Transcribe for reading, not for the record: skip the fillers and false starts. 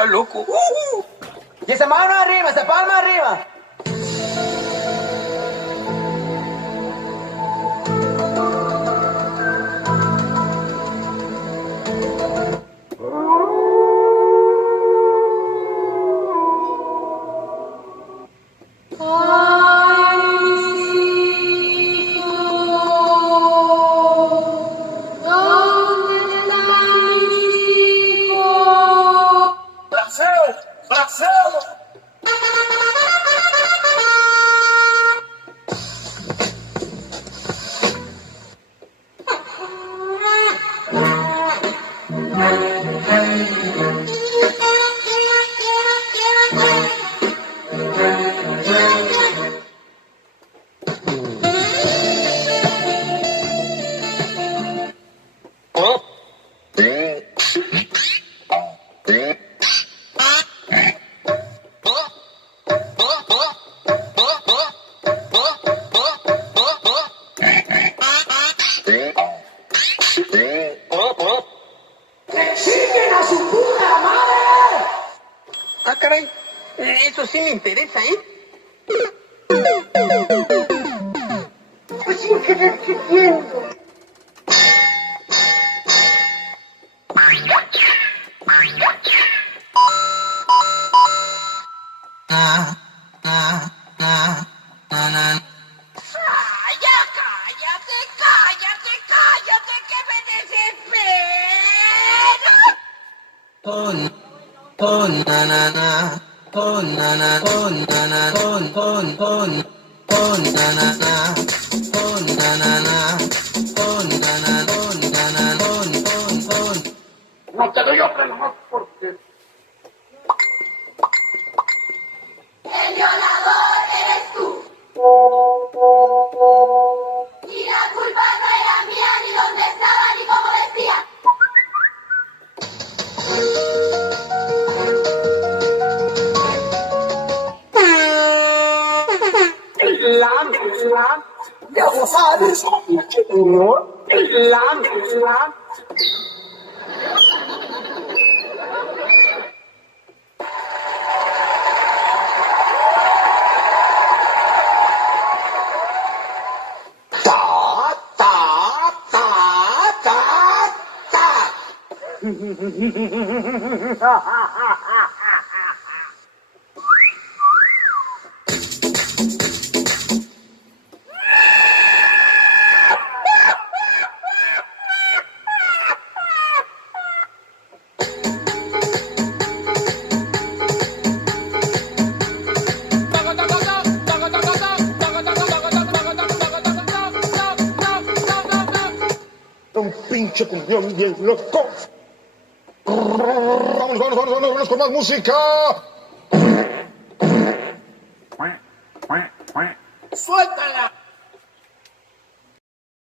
está loco. Y esa mano arriba, esa palma arriba. ¡Brasil! ¡Brasil! ¡Siguen a su puta madre! Ah, caray. Eso sí me interesa, ¿eh? Pues sin querer queriendo. ¡Ay, ya cállate, cállate, cállate, que me desespero! No te doy otra nomás porque... El violador eres tú. Y la culpa no era mía, ni dónde estaba, ni cómo decía. Ya vos sabes. Ta, ta, ta, ta, ta. Un pinche cumbión bien loco. Vámonos con más música. ¡Suéltala!